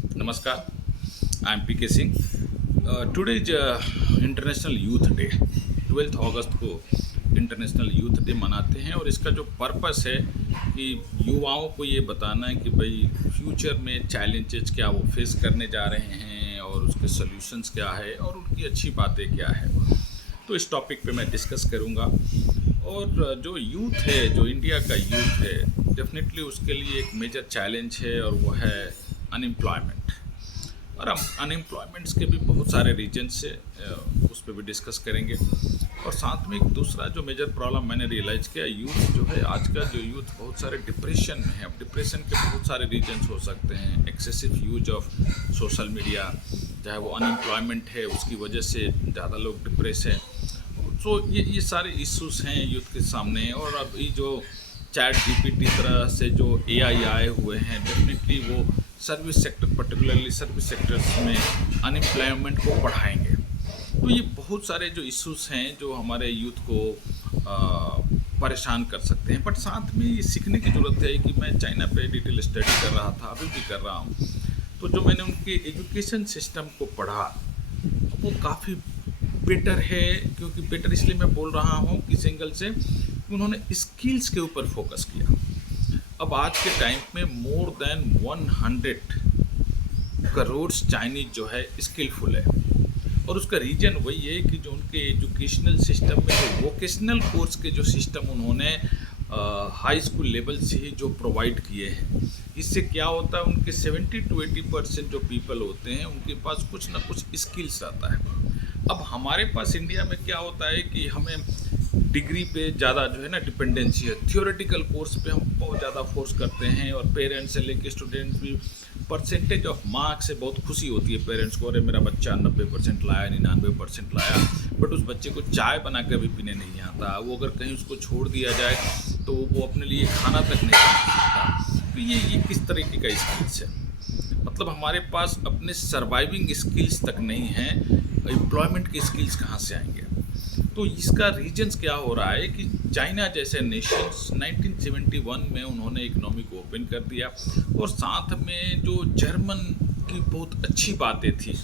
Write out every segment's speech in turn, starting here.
Namaskar, I am PK Singh. Today is international youth day. 12 अगस्त को international youth day मनाते हैं और इसका जो पर्पस है कि युवाओं को ये बताना है कि भाई फ्यूचर में चैलेंजेस क्या वो फेस करने जा रहे हैं और उसके सॉल्यूशंस क्या है और उनकी अच्छी बातें क्या है। तो इस टॉपिक पे मैं डिस्कस करूँगा। और जो यूथ है, जो इंडिया का यूथ है, डेफिनेटली उसके लिए एक मेजर चैलेंज है और वो है अनएम्प्लॉयमेंट। और हम अनएम्प्लॉयमेंट्स के भी बहुत सारे रीजन्स से उस पर भी डिस्कस करेंगे। और साथ में एक दूसरा जो मेजर प्रॉब्लम मैंने रियलाइज़ किया, यूथ जो है, आज का जो यूथ बहुत सारे डिप्रेशन में है। अब डिप्रेशन के बहुत सारे रीजन्स हो सकते हैं। Excessive use of social media, चाहे वो अनएम्प्लॉयमेंट है उसकी वजह से ज़्यादा लोग डिप्रेस हैं। तो ये सारे इश्यूज हैं यूथ के सामने। और अभी जो चैट जीपीटी तरह से जो एआई आए हुए हैं, डेफिनेटली वो service sector, particularly service sectors में अनएम्प्लॉयमेंट को बढ़ाएंगे। तो ये बहुत सारे जो इश्यूज हैं जो हमारे यूथ को परेशान कर सकते हैं। बट साथ में ये सीखने की ज़रूरत है कि मैं चाइना पे डिटेल स्टडी कर रहा था, अभी भी कर रहा हूँ। तो जो मैंने उनके एजुकेशन सिस्टम को पढ़ा वो काफ़ी बेटर है। क्योंकि बेटर इसलिए मैं बोल रहा हूँ किस एंगल से, उन्होंने स्किल्स के ऊपर फोकस किया। अब आज के टाइम में मोर देन 100 करोड़ चाइनीज जो है स्किलफुल है। और उसका रीजन वही है कि जो उनके एजुकेशनल सिस्टम में जो वोकेशनल कोर्स के जो सिस्टम उन्होंने हाई स्कूल लेवल से ही जो प्रोवाइड किए हैं, इससे क्या होता है, उनके 70 to 80% जो पीपल होते हैं उनके पास कुछ ना कुछ स्किल्स रहता है। अब हमारे पास इंडिया में क्या होता है कि हमें डिग्री पे ज़्यादा जो है ना डिपेंडेंसी है। थियोरेटिकल कोर्स पे हम बहुत ज़्यादा फोर्स करते हैं और पेरेंट्स से लेके स्टूडेंट्स भी परसेंटेज ऑफ मार्क्स से बहुत खुशी होती है पेरेंट्स को। अरे मेरा बच्चा 90% लाया, 99% लाया, बट उस बच्चे को चाय बना कर भी पीने नहीं आता। वो अगर कहीं उसको छोड़ दिया जाए तो वो अपने लिए खाना तक नहीं बना सकता। तो ये किस तरीके का स्किल्स है? मतलब हमारे पास अपने सर्वाइविंग स्किल्स तक नहीं हैं, एम्प्लॉयमेंट के स्किल्स कहाँ से आएंगे? तो इसका रीजन्स क्या हो रहा है कि चाइना जैसे नेशंस 1971 में उन्होंने इकोनॉमी को ओपन कर दिया। और साथ में जो जर्मन की बहुत अच्छी बातें थी,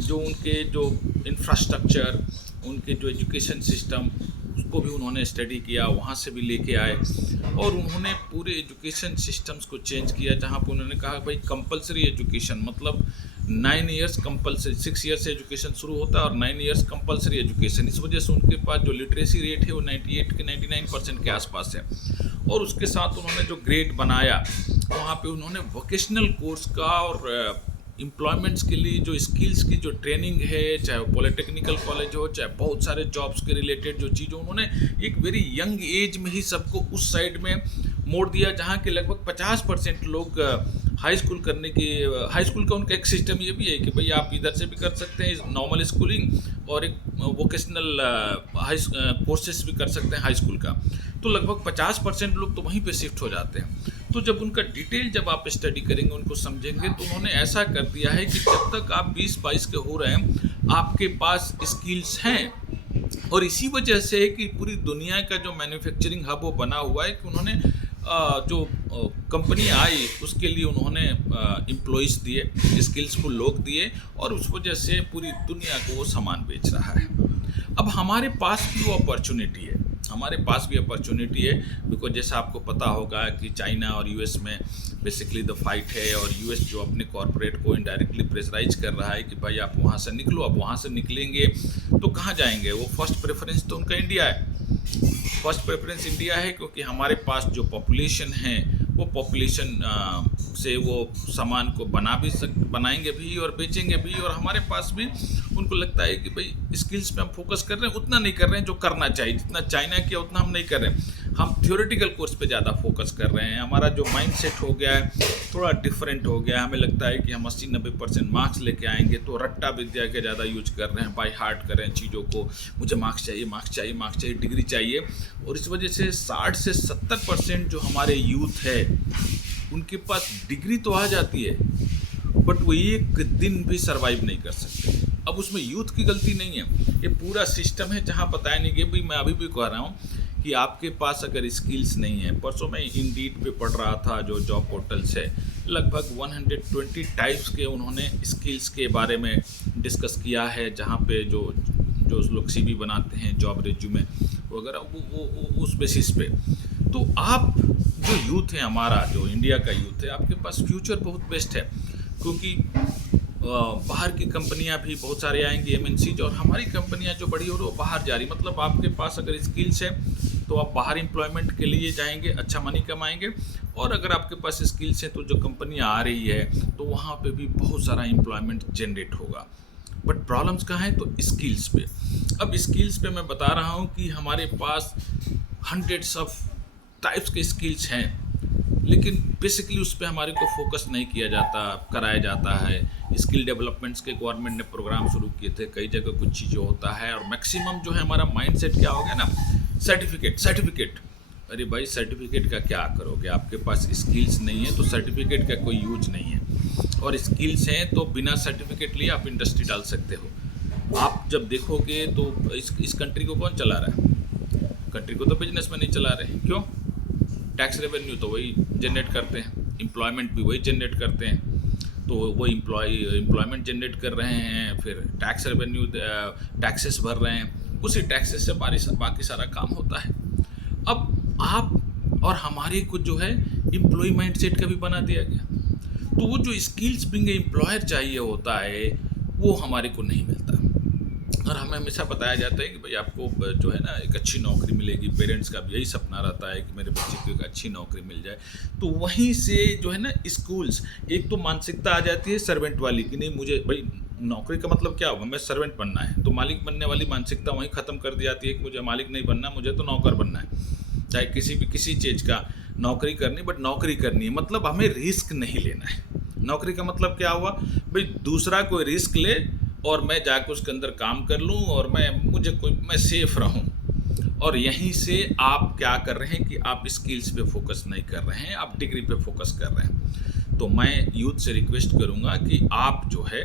जो उनके जो इंफ्रास्ट्रक्चर, उनके जो एजुकेशन सिस्टम, उसको भी उन्होंने स्टडी किया, वहाँ से भी लेके आए। और उन्होंने पूरे एजुकेशन सिस्टम्स को चेंज किया, जहाँ पर उन्होंने कहा भाई कंपलसरी एजुकेशन, मतलब 9 ईयर्स कंपलसरी, 6 ईयर्स से एजुकेशन शुरू होता है और 9 ईयर्स कंपलसरी एजुकेशन। इस वजह से उनके पास जो लिटरेसी रेट है वो 98 के 99% के आसपास है। और उसके साथ उन्होंने जो ग्रेड बनाया, वहाँ पे उन्होंने वोकेशनल कोर्स का और एम्प्लॉयमेंट्स के लिए जो स्किल्स की जो ट्रेनिंग है, चाहे वो पॉलिटेक्निकल कॉलेज हो, चाहे बहुत सारे जॉब्स के रिलेटेड जो चीज़ें, उन्होंने एक वेरी यंग एज में ही सबको उस साइड में मोड़ दिया, जहाँ के लगभग 50% लोग हाई स्कूल करने की, हाई स्कूल का उनका एक सिस्टम ये भी है कि भाई आप इधर से भी कर सकते हैं नॉर्मल स्कूलिंग और एक वोकेशनल हाई कोर्सेस भी कर सकते हैं हाई स्कूल का। तो लगभग 50% लोग तो वहीं पे शिफ्ट हो जाते हैं। तो जब उनका डिटेल जब आप स्टडी करेंगे, उनको समझेंगे, तो उन्होंने ऐसा कर दिया है कि जब तक आप 20-22 के हो रहे हैं आपके पास स्किल्स हैं। और इसी वजह से है कि पूरी दुनिया का जो मैन्युफैक्चरिंग हब वो बना हुआ है कि उन्होंने जो कंपनी आई उसके लिए उन्होंने एम्प्लॉयज़ दिए, स्किल्सफुल लोग दिए, और उस वजह से पूरी दुनिया को वो सामान बेच रहा है। अब हमारे पास भी वो अपॉर्चुनिटी है, हमारे पास भी अपॉर्चुनिटी है। बिकॉज जैसा आपको पता होगा कि चाइना और यूएस में बेसिकली द फाइट है, और यूएस जो अपने कॉरपोरेट को इनडायरेक्टली प्रेशराइज कर रहा है कि भाई आप वहाँ से निकलो। अब वहाँ से निकलेंगे तो कहाँ जाएंगे? वो फर्स्ट प्रेफरेंस तो उनका इंडिया है, फर्स्ट प्रेफरेंस इंडिया है, क्योंकि हमारे पास जो पॉपुलेशन है वो पॉपुलेशन से वो सामान को बनाएंगे भी और बेचेंगे भी। और हमारे पास भी उनको लगता है कि भाई स्किल्स पे हम फोकस कर रहे हैं, उतना नहीं कर रहे हैं जो करना चाहिए। जितना चाइना किया उतना हम नहीं कर रहे हैं, हम थ्योरेटिकल कोर्स पे ज़्यादा फोकस कर रहे हैं। हमारा जो माइंड सेट हो गया है थोड़ा डिफरेंट हो गया है। हमें लगता है कि हम 80-90% मार्क्स लेके आएंगे, तो रट्टा विद्या के ज़्यादा यूज कर रहे हैं, बाय हार्ट कर रहे हैं चीज़ों को। मुझे मार्क्स चाहिए, मार्क्स चाहिए, मार्क्स चाहिए, डिग्री चाहिए। और इस वजह से 60 से 70% जो हमारे यूथ है उनके पास डिग्री तो आ जाती है, बट वो एक दिन भी सर्वाइव नहीं कर सकते। अब उसमें यूथ की गलती नहीं है, ये पूरा सिस्टम है जहाँ बताया नहीं गया। भाई मैं अभी भी कह रहा हूँ कि आपके पास अगर स्किल्स नहीं है। परसों मैं इंडीड पे पढ़ रहा था, जो जॉब पोर्टल्स है, लगभग 120 टाइप्स के उन्होंने स्किल्स के बारे में डिस्कस किया है, जहाँ पे जो जो लोग सीवी बनाते हैं, जॉब रिज्यूमे वगैरह, वो उस बेसिस पे। तो आप जो यूथ है, हमारा जो इंडिया का यूथ है, आपके पास फ्यूचर बहुत बेस्ट है, क्योंकि बाहर की कंपनियां भी बहुत सारे आएंगी, एमएनसीज, और हमारी कंपनियां जो बड़ी हो रही, वो बाहर जा रही। मतलब आपके पास अगर स्किल्स है तो आप बाहर एम्प्लॉयमेंट के लिए जाएंगे, अच्छा मनी कमाएंगे, और अगर आपके पास स्किल्स हैं तो जो कंपनियां आ रही है तो वहाँ पे भी बहुत सारा एम्प्लॉयमेंट जनरेट होगा। बट प्रॉब्लम्स कहाँ है? तो स्किल्स पे। अब स्किल्स पे मैं बता रहा हूँ कि हमारे पास हंड्रेड्स ऑफ टाइप्स के स्किल्स हैं, लेकिन बेसिकली उस पर हमारे को फोकस नहीं किया जाता, कराया जाता है। स्किल डेवलपमेंट्स के गवर्नमेंट ने प्रोग्राम शुरू किए थे, कई जगह कुछ चीज़ें होता है, और मैक्सिमम जो है हमारा माइंडसेट क्या हो गया ना, सर्टिफिकेट सर्टिफिकेट। अरे भाई, सर्टिफिकेट का क्या करोगे? आपके पास स्किल्स नहीं है तो सर्टिफिकेट का कोई यूज नहीं है, और स्किल्स हैं तो बिना सर्टिफिकेट लिए आप इंडस्ट्री डाल सकते हो। आप जब देखोगे तो इस कंट्री को कौन चला रहा है? कंट्री को तो बिजनेसमैन नहीं चला रहे हैं। क्यों? टैक्स रेवेन्यू तो वही जनरेट करते हैं, एम्प्लॉयमेंट भी वही जनरेट करते हैं, तो वो एम्प्लॉयमेंट जनरेट कर रहे हैं, फिर टैक्स रेवेन्यू, टैक्सेस भर रहे हैं, उसी टैक्सेस से बाकी सारा काम होता है। अब आप और हमारे को जो है एम्प्लॉय माइंडसेट का भी बना दिया गया, तो वो जो स्किल्स बिंग एम्प्लॉयर चाहिए होता है वो हमारे को नहीं मिलता। और हमें हमेशा बताया जाता है कि भाई आपको जो है ना एक अच्छी नौकरी मिलेगी, पेरेंट्स का भी यही सपना रहता है कि मेरे बच्चे को एक अच्छी नौकरी मिल जाए। तो वहीं से जो है ना स्कूल्स, एक तो मानसिकता आ जाती है सर्वेंट वाली कि नहीं, मुझे भाई नौकरी का मतलब क्या होगा, मैं सर्वेंट बनना है, तो मालिक बनने वाली मानसिकता वहीं ख़त्म कर दी जाती है कि मुझे मालिक नहीं बनना, मुझे तो नौकर बनना है। चाहे किसी चीज़ का नौकरी करनी, बट नौकरी करनी है मतलब हमें रिस्क नहीं लेना है। नौकरी का मतलब क्या हुआ? भाई दूसरा कोई रिस्क ले और मैं जाकर उसके अंदर काम कर लूँ, और मैं सेफ रहूँ। और यहीं से आप क्या कर रहे हैं कि आप स्किल्स पे फोकस नहीं कर रहे हैं, आप डिग्री पे फोकस कर रहे हैं। तो मैं यूथ से रिक्वेस्ट करूँगा कि आप जो है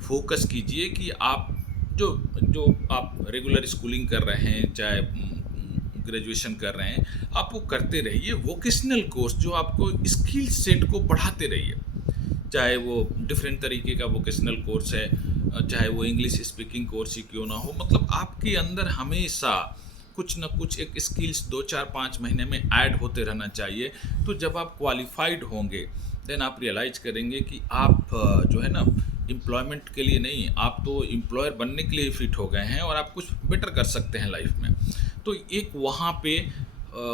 फोकस कीजिए कि आप जो जो आप रेगुलर स्कूलिंग कर रहे हैं, चाहे ग्रेजुएशन कर रहे हैं, आप वो करते रहिए। वोकेशनल कोर्स जो आपको स्किल सेट को बढ़ाते रहिए, चाहे वो डिफरेंट तरीके का वोकेशनल कोर्स है, चाहे वो इंग्लिश स्पीकिंग कोर्स ही क्यों ना हो, मतलब आपके अंदर हमेशा कुछ ना कुछ एक स्किल्स 2 4 5 महीने में ऐड होते रहना चाहिए। तो जब आप क्वालिफाइड होंगे, देन आप रियलाइज़ करेंगे कि आप जो है ना एम्प्लॉयमेंट के लिए नहीं, आप तो एम्प्लॉयर बनने के लिए फिट हो गए हैं, और आप कुछ बेटर कर सकते हैं लाइफ में। तो एक वहाँ पे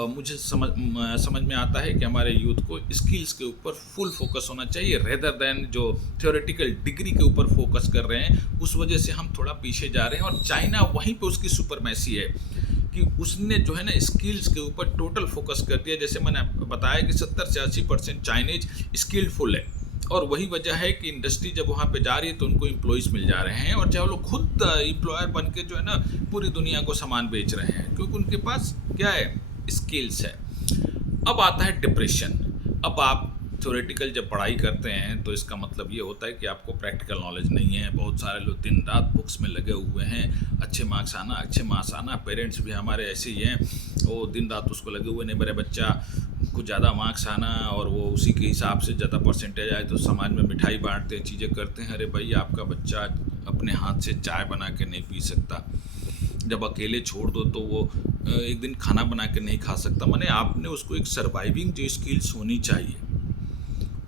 मुझे समझ में आता है कि हमारे यूथ को स्किल्स के ऊपर फुल फोकस होना चाहिए, रेदर देन जो थ्योरेटिकल डिग्री के ऊपर फोकस कर रहे हैं। उस वजह से हम थोड़ा पीछे जा रहे हैं, और चाइना वहीं पे उसकी सुपरमेसी है कि उसने जो है ना स्किल्स के ऊपर टोटल फोकस कर दिया। जैसे मैंने बताया कि 70 से 80% चाइनीज स्किलफुल है, और वही वजह है कि इंडस्ट्री जब वहाँ पे जा रही है तो उनको एम्प्लॉयज़ मिल जा रहे हैं, और चाहे वो लोग खुद एम्प्लॉयर बन के जो है ना पूरी दुनिया को सामान बेच रहे हैं, क्योंकि उनके पास क्या है, स्किल्स है। अब आता है डिप्रेशन। अब आप थ्योरेटिकल जब पढ़ाई करते हैं तो इसका मतलब ये होता है कि आपको प्रैक्टिकल नॉलेज नहीं है। बहुत सारे लोग दिन रात बुक्स में लगे हुए हैं, अच्छे मार्क्स आना। पेरेंट्स भी हमारे ऐसे ही हैं, वो दिन रात उसको लगे हुए नहीं, मेरे बच्चा कुछ ज़्यादा मार्क्स आना, और वो उसी के हिसाब से ज़्यादा परसेंटेज आए तो समाज में मिठाई बांटते हैं, चीज़ें करते हैं। अरे भाई, आपका बच्चा अपने हाथ से चाय बना के नहीं पी सकता, जब अकेले छोड़ दो तो वो एक दिन खाना बना के नहीं खा सकता। माने आपने उसको एक सर्वाइविंग जो स्किल्स होनी चाहिए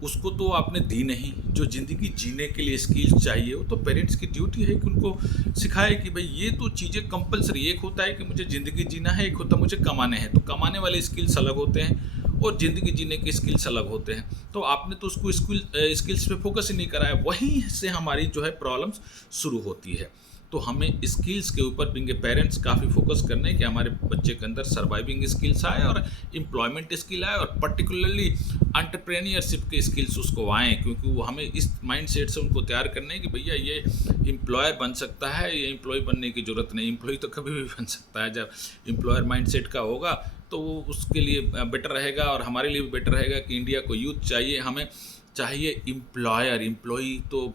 उसको तो आपने दी नहीं। जो ज़िंदगी जीने के लिए स्किल्स चाहिए वो तो पेरेंट्स की ड्यूटी है कि उनको सिखाए कि भाई ये तो चीज़ें कंपलसरी, एक होता है कि मुझे ज़िंदगी जीना है, एक होता है मुझे कमाने हैं। तो कमाने वाले स्किल्स अलग होते हैं और ज़िंदगी जीने के स्किल्स अलग होते हैं। तो आपने तो उसको स्किल्स पे फोकस ही नहीं कराया, वहीं से हमारी जो है प्रॉब्लम्स शुरू होती है। तो हमें स्किल्स के ऊपर बिंग ए पेरेंट्स काफ़ी फोकस करना है कि हमारे बच्चे के अंदर सर्वाइविंग स्किल्स आए और एम्प्लॉयमेंट स्किल आए, और पर्टिकुलरली एंटरप्रेन्योरशिप के स्किल्स उसको आएँ, क्योंकि वो हमें इस माइंड सेट से उनको तैयार करना है कि भैया ये एम्प्लॉयर बन सकता है, ये एम्प्लॉय बनने की ज़रूरत नहीं। एम्प्लॉय तो कभी भी बन सकता है, जब एम्प्लॉयर माइंड सेट का होगा तो वो उसके लिए बेटर रहेगा, और हमारे लिए भी बेटर रहेगा कि इंडिया को यूथ चाहिए, हमें चाहिए एम्प्लॉयर। एम्प्लॉई तो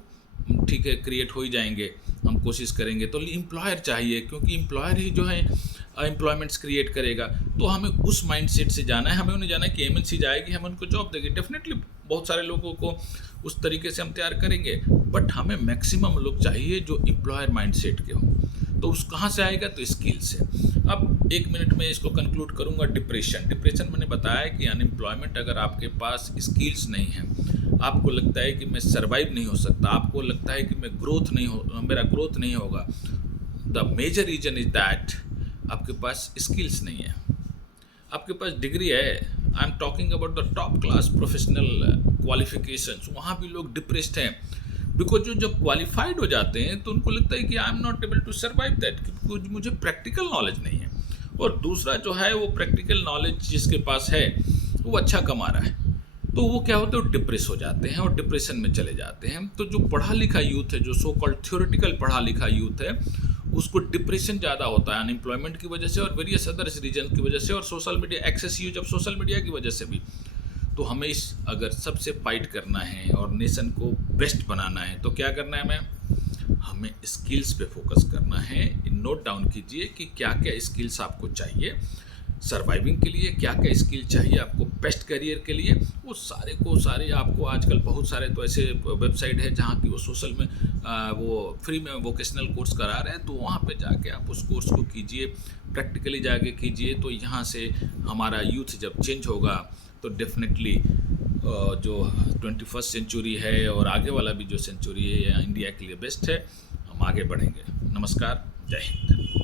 ठीक है क्रिएट हो ही जाएंगे, हम कोशिश करेंगे। तो एम्प्लॉयर चाहिए, क्योंकि एम्प्लॉयर ही जो है एम्प्लॉयमेंट्स क्रिएट करेगा। तो हमें उस माइंडसेट से जाना है, हमें उन्हें जाना है कि एमएनसी जाएगी, हम उनको जॉब देंगे। डेफिनेटली बहुत सारे लोगों को उस तरीके से हम तैयार करेंगे, बट हमें मैक्सिमम लोग चाहिए जो एम्प्लॉयर माइंडसेट के हों। तो उस कहाँ से आएगा? तो स्किल से। अब 1 मिनट में इसको कंक्लूड करूँगा। डिप्रेशन मैंने बताया कि अनएम्प्लॉयमेंट, अगर आपके पास स्किल्स नहीं है, आपको लगता है कि मैं सर्वाइव नहीं हो सकता, आपको लगता है कि मैं मेरा ग्रोथ नहीं होगा, the major reason is that आपके पास स्किल्स नहीं है। आपके पास डिग्री है, I am talking about the top class professional qualifications, वहाँ भी लोग डिप्रेस्ड हैं। बिकॉज जो जब क्वालिफाइड हो जाते हैं तो उनको लगता है कि I am not able to survive that, क्योंकि मुझे प्रैक्टिकल नॉलेज नहीं है। और दूसरा जो है वो प्रैक्टिकल नॉलेज जिसके पास है वो अच्छा कमा रहा है, तो वो क्या होता है, वो डिप्रेस हो जाते हैं और डिप्रेशन में चले जाते हैं। तो जो पढ़ा लिखा यूथ है, जो सो कॉल्ड थ्योरेटिकल पढ़ा लिखा यूथ है, उसको डिप्रेशन ज़्यादा होता है अनएम्प्लॉयमेंट की वजह से और वेरियस अदर्स रीजन की वजह से, और social media access use of social media की वजह से भी। तो हमें इस अगर सबसे फाइट करना है और नेशन को बेस्ट बनाना है तो क्या करना है? हमें स्किल्स पे फोकस करना है। नोट डाउन कीजिए कि क्या क्या स्किल्स आपको चाहिए सर्वाइविंग के लिए, क्या क्या स्किल चाहिए आपको बेस्ट करियर के लिए। वो सारे को सारे आपको आजकल बहुत सारे तो ऐसे वेबसाइट है जहाँ की वो सोशल में वो फ्री में वोकेशनल कोर्स करा रहे हैं, तो वहाँ पे जाके आप उस कोर्स को कीजिए, प्रैक्टिकली जाके कीजिए। तो यहाँ से हमारा यूथ जब चेंज होगा तो डेफिनेटली जो 21st सेंचुरी है और आगे वाला भी जो सेंचुरी है इंडिया के लिए बेस्ट है, हम आगे बढ़ेंगे। नमस्कार, जय हिंद।